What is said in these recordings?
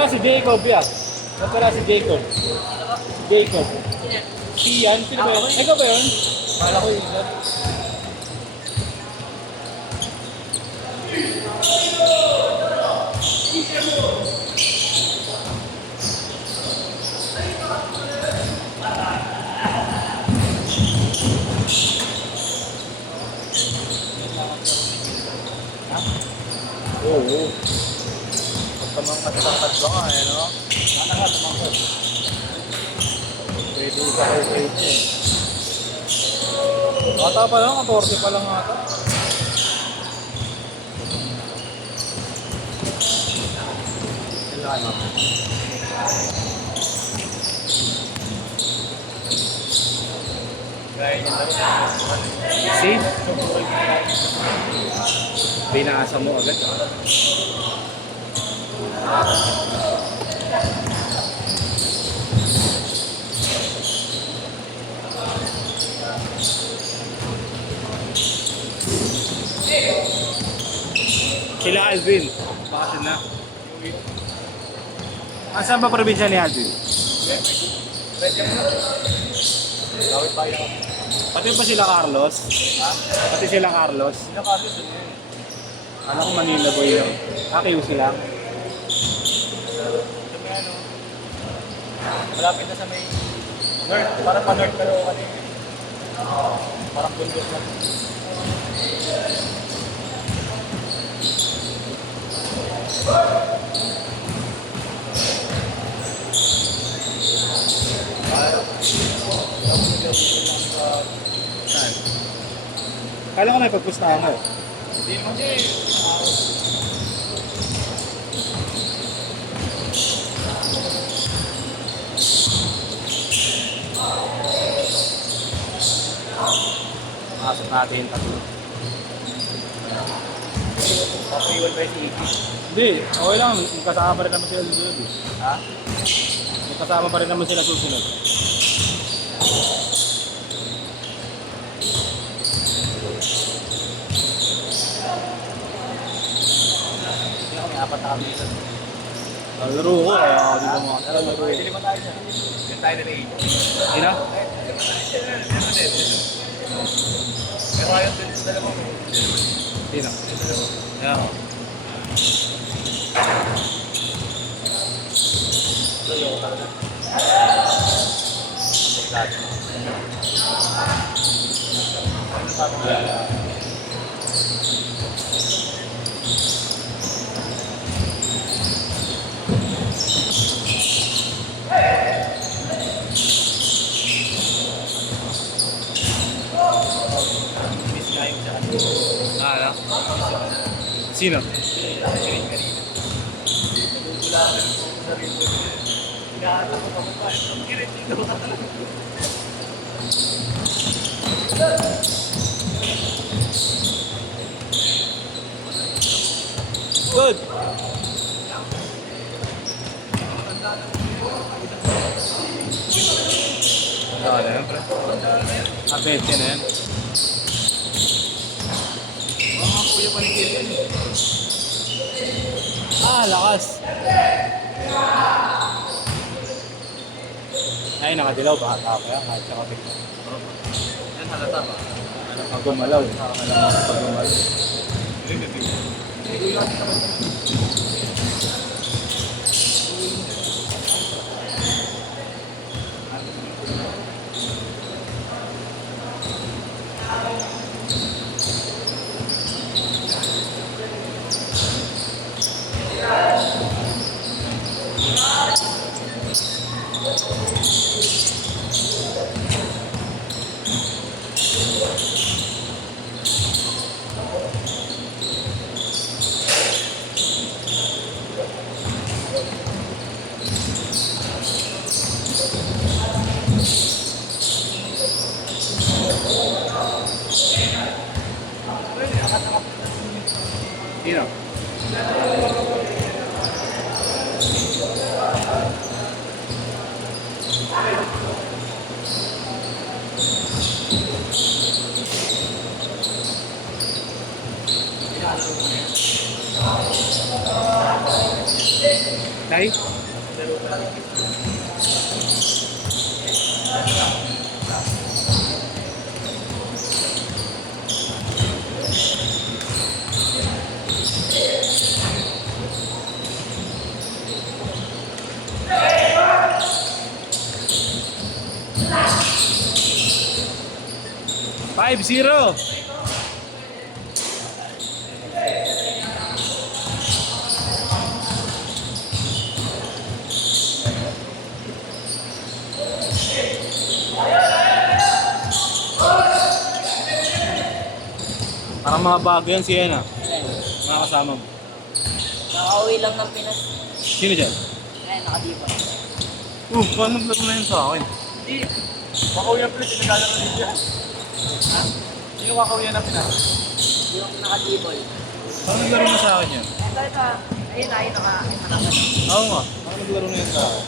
pala si Jacob yan. Yan pala si Jacob. Jacob. Si Ian, sino ba yun? Ikaw ba yun? Kala ko yun. Oo. Pagkamangkat-angkat ba nga eh, no? Sana nga tumangkat. Pwede sa highway niya eh. Bata pa lang, 14 pa lang ata. Kailangan ako. Gaya niya lang. See? Binaasa mo agad. Sila Alvin. Bakit na? Saan ba probinsya ni Alvin? Pati ba sila Carlos? Ha? Pati sila Carlos? Sila Carlos ano yun? Ano ko Manila boy yun? QC lang? Ano? Malapit na sa may north, parang pa-north pero kanina. Parang bundok lang. Kala ko may pagpustahan mo. Hindi mo din. Masok natin tatlo. Papayiwan ba yung si Hindi, okay lang. Magkasama pa rin naman sila susunod. Ha? Magkasama pa rin naman sila susunod. Apat na kami dito. Laro ko, kaya di ba mga laro ko. Hindi naman tayo dyan. Yan tayo na rin. Hindi na? Pero ayaw din sa dalawa mo. Hindi na. Yeah. Ito yung talaga. Ano sabi ko? Ano? Sino? Good. Ano yan, pre? Abete na yan. Lakas. Ay, nakadilaw ba? Bata pa yan, kahit sa kapit. Yan, halata ba? Pag gumalaw. Pag gumalaw. Sino? Tay? Five zero. Parang mga bago yan si Ena. Mga kasama mo. Nakauwi lang ng Pinas. Sino dyan? Ayun, nakadiba. Paano naglaro na yun sa akin? Hindi. Makauwi ang Pinas, naglalaro din dyan. Ha? Sino makauwi na Pinas? Yung nakadibol. Paano naglaro na sa akin yan? Ito. Ayun, nakakit. Oo nga. Paano naglaro na yun sa akin?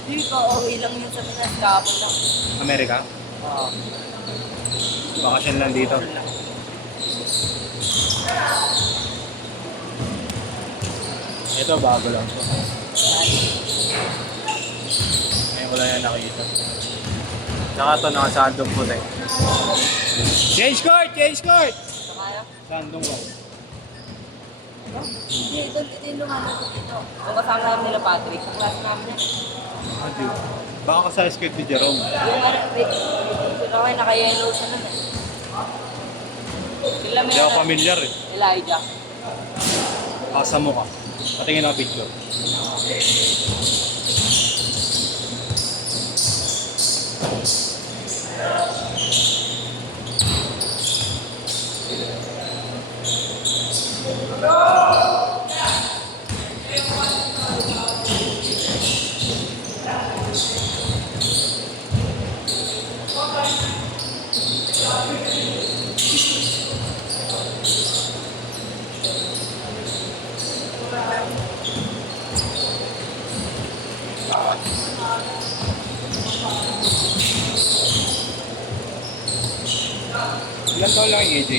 Hindi ko, uuwi lang yun sa Pinas. Kahapon lang. Amerika? Oo. Bakasyon lang dito. Ito, bago lang to. Ngayon ko lang yan nakita. Saka ito, nakasandong puti. Change court! Change court! Ito kaya? Sandong ko. Hindi, ito yung lumalabot dito. Kung kasama namin nila Patrick, sa class namin yan. Adi. Baka ka sa skate ni Jerome. Yung ano, wait. Sino kayo, naka-yellow siya nun eh. Sila may Hindi ako familiar eh. Elijah. Pasa mo ka. Patingin ako picture. Ilan taon lang yung AJ?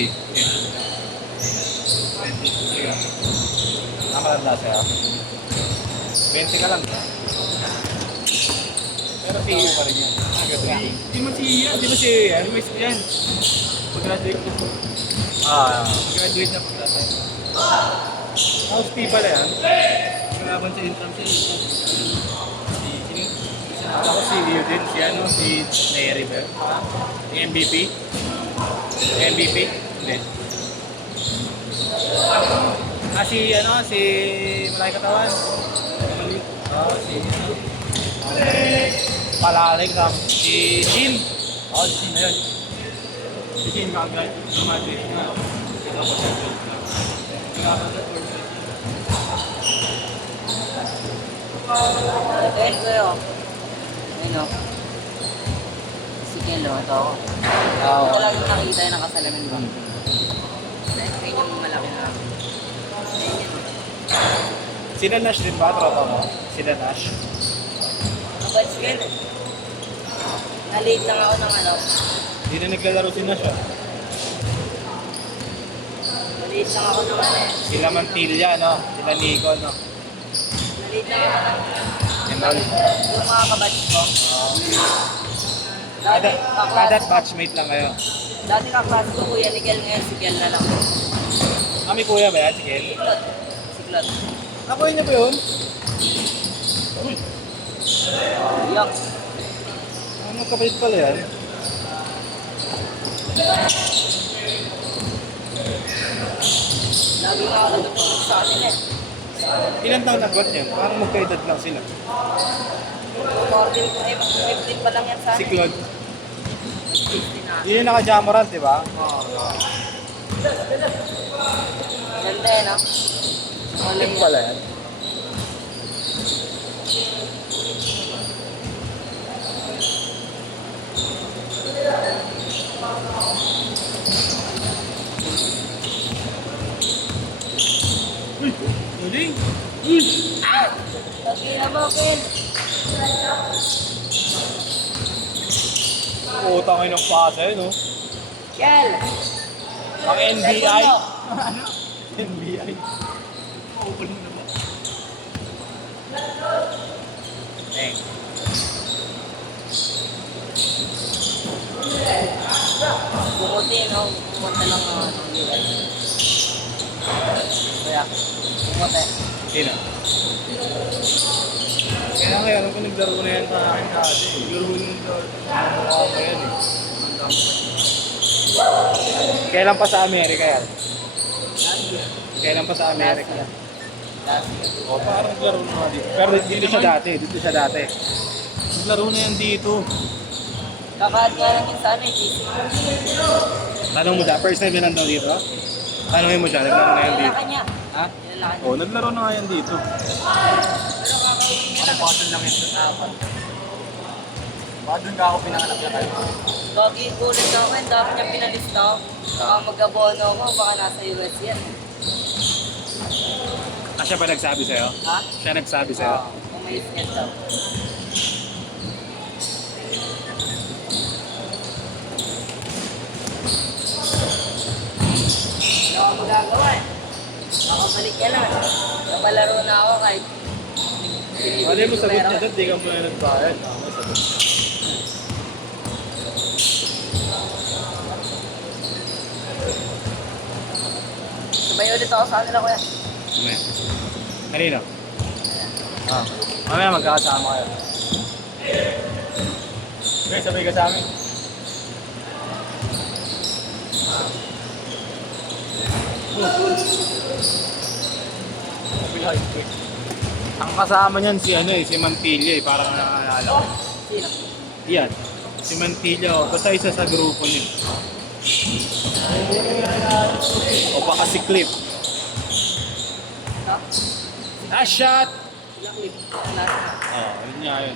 Nakalanda siya. 20 ka lang. Pero PU pa rin yan. Di mo si Ian. Di mo si Ian. May yan. Pag-graduate na po. Pag-graduate na pag-graduate. House P pala yan. Kalaban sa intram siya. Ako si Leo din. Si ano? Si Neri ba? Si MVP. MVP? Hindi. Si ano? Si Malay Katawan. Si ano? Palalig lang. Si Jin. Si Jin na yun. Si Jin mag-graduate na. Ito yun. Ayun o. Si Kelo, ito ako. Ito lang yung nakita yung nakasalamin ba? Ayun yung malaki na. Sila Nash din ba? Tropa mo? Sila Nash? Mabats yun. Na-late lang ako ng ano. Hindi na naglalaro si Nash ah. Na-late lang ako ng ano eh. Sila Mantilla, no? Sila Nico, no? Na-late lang ako ng Enroll. yung mga kabatch ko. Dati Kada kaklas. batchmate lang kayo. Dati kaklas ko Kuya Miguel, ngayon si Kel na lang. Kami kuya ba yan? Si Kel? Siklot. Siklot. Nakuha niyo ba yun? Yak. Ano kapalit pala yan? Lagi nga ako natutulog sa atin eh. Ilan taon nagwat yan? Parang magkaedad lang sila. 14 ay 15 pa lang yan sa Si atin. Claude. 16 na. Yun yung naka-Jamarant, di ba? Ganda eh, no? Wala Ano yan. pala yan? Uy! Uling! Lagi na mo, Kel. Utang kayo ng pasa yun, no? Kel! Ang NBI. Segundo. NBI. Open mo na ba? Eh. Bumuti, no? Pumunta lang ng US. Kaya, bumuti. Sino? Kaya nga, alam ko naglaro na yan sa akin dati. Naglaro na yan sa yan eh. Kailan pa sa Amerika yan? Kailan pa sa Amerika? O, parang naglaro na nga dito. Pero dito siya dati, dito siya dati. Naglaro na yan dito. Kakaad nga lang yun sa ano, GC. Tanong mo siya, first time yan nandun dito? Tanongin mo siya, naglaro na yan dito. Nilalaki niya. Ha? Nilalaki niya. Oo, naglaro na nga yan dito. Ano button lang yun sa apat. Baka doon ka ako pinanganak na kayo. Gagi, gulit ako yun. Dami niya pinalista. Baka mag-abono ako, baka nasa US yan. Ah, siya ba nagsabi sa'yo? Ha? Siya nagsabi sa'yo? Oo, kung may sketch daw. Ano ako magagawa eh? Nakabalik ka lang. Napalaro na ako kahit Wala mo sagot niya doon, di ka muna nagbayad. Tama, sagot. sabay ulit ako sa kanila kuya. May. Kanino? Ah. Mamaya magkakasama kayo. Okay, sabay ka sa amin. Ang kasama niyan si ano eh, si Mantilla eh, parang nakakaalala ko. Sino? Yan. Si Mantilla, oh. Basta isa sa grupo niya. O baka si Cliff. Ha? Ah, shot! Sila clip. Wala na. Oo, yun nga yun.